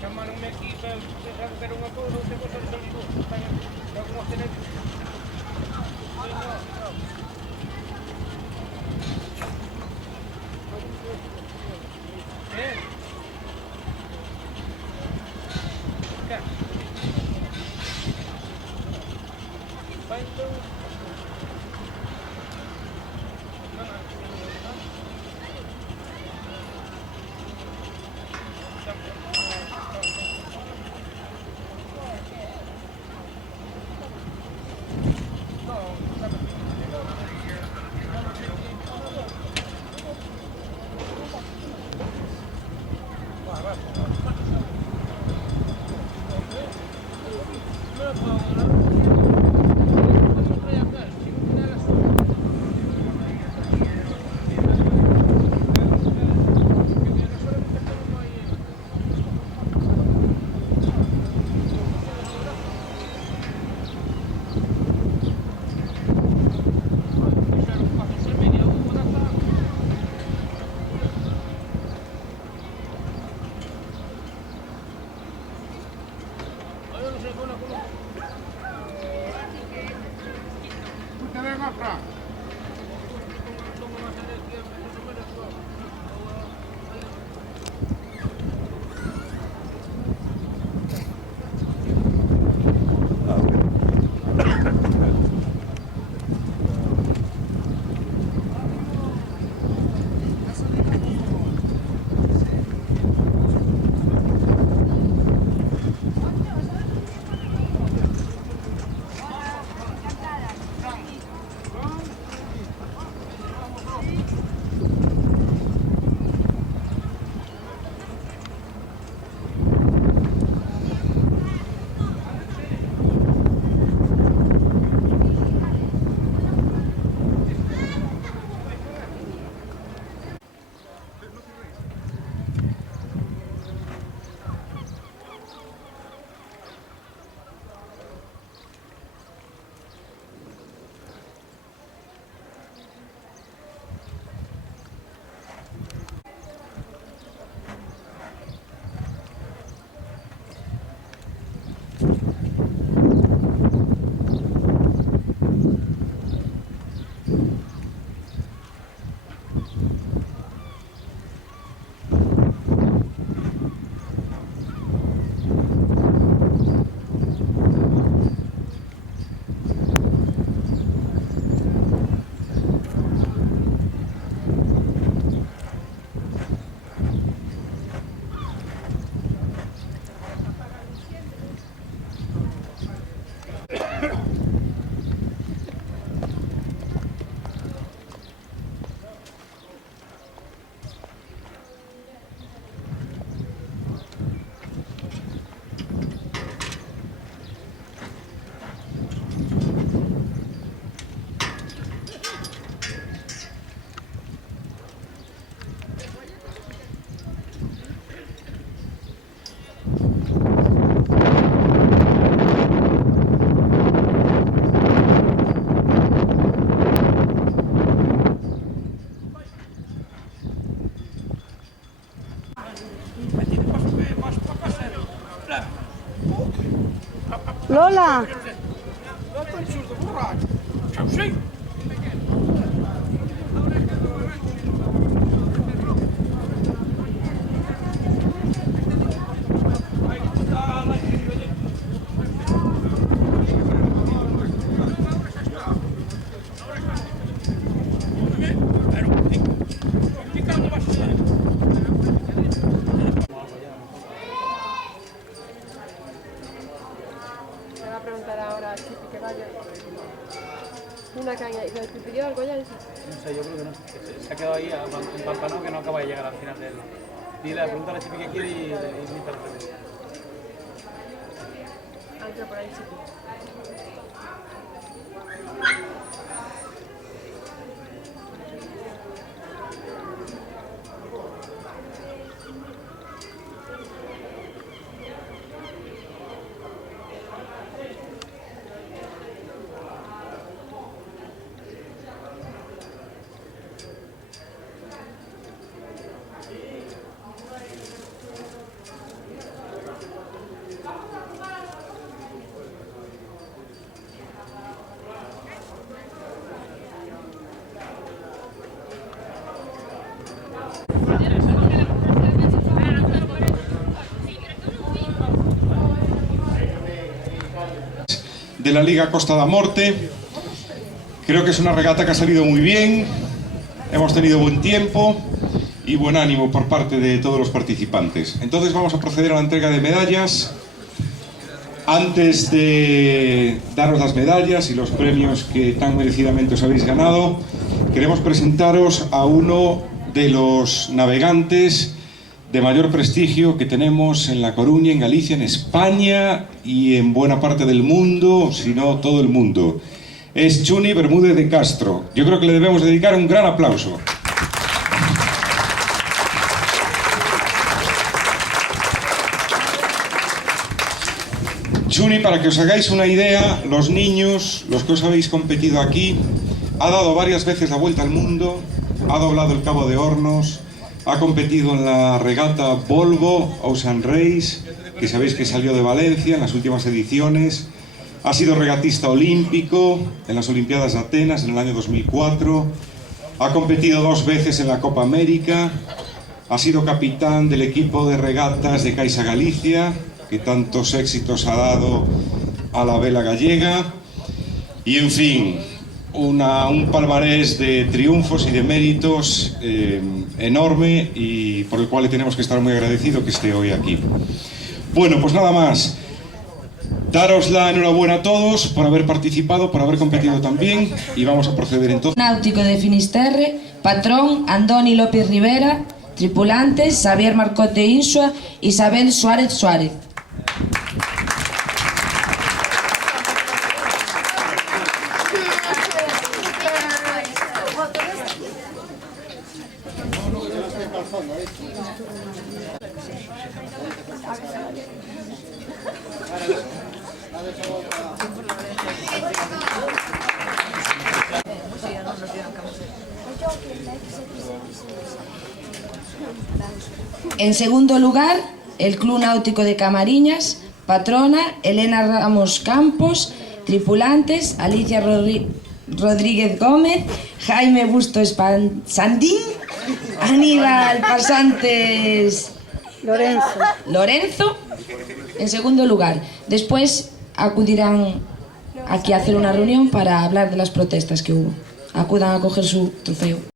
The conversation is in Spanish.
Chamaronme aquí para hacer un apoyo, no sé cosas de sonido. Algunos tienen... Lola. algo ya? No sé, yo creo que no. Se ha quedado ahí empantanado que no acaba de llegar al final del... Dile, pregunta a la Chipi qué quiere y invita al revés. Ahí por ahí, Chipi. De la Liga Costa da Morte. Creo que es una regata que ha salido muy bien, hemos tenido buen tiempo y buen ánimo por parte de todos los participantes. Entonces vamos a proceder a la entrega de medallas. Antes de daros las medallas y los premios que tan merecidamente os habéis ganado, queremos presentaros a uno de los navegantes de mayor prestigio que tenemos en La Coruña, en Galicia, en España y en buena parte del mundo, si no todo el mundo. Es Chuni Bermúdez de Castro. Yo creo que le debemos dedicar un gran aplauso. Chuni, para que os hagáis una idea, los niños, los que os habéis competido aquí, ha dado varias veces la vuelta al mundo, ha doblado el Cabo de Hornos, ha competido en la regata Volvo Ocean Race, que sabéis que salió de Valencia en las últimas ediciones. Ha sido regatista olímpico en las Olimpiadas de Atenas en el año 2004. Ha competido 2 veces en la Copa América. Ha sido capitán del equipo de regatas de Caixa Galicia, que tantos éxitos ha dado a la vela gallega. Y en fin, un palmarés de triunfos y de méritos enorme, y por el cual le tenemos que estar muy agradecido que esté hoy aquí. Bueno, pues nada más. Daros la enhorabuena a todos por haber participado, por haber competido también, y vamos a proceder entonces. Náutico de Finisterre, patrón Andoni López Rivera, tripulantes Xavier Marcote Insua, Isabel Suárez Suárez. En segundo lugar, el Club Náutico de Camariñas, patrona Elena Ramos Campos, tripulantes Alicia Rodríguez Gómez, Jaime Bustos Sandín, Aníbal Pasantes Lorenzo, en segundo lugar. Después acudirán aquí a hacer una reunión para hablar de las protestas que hubo. Acudan a coger su trofeo.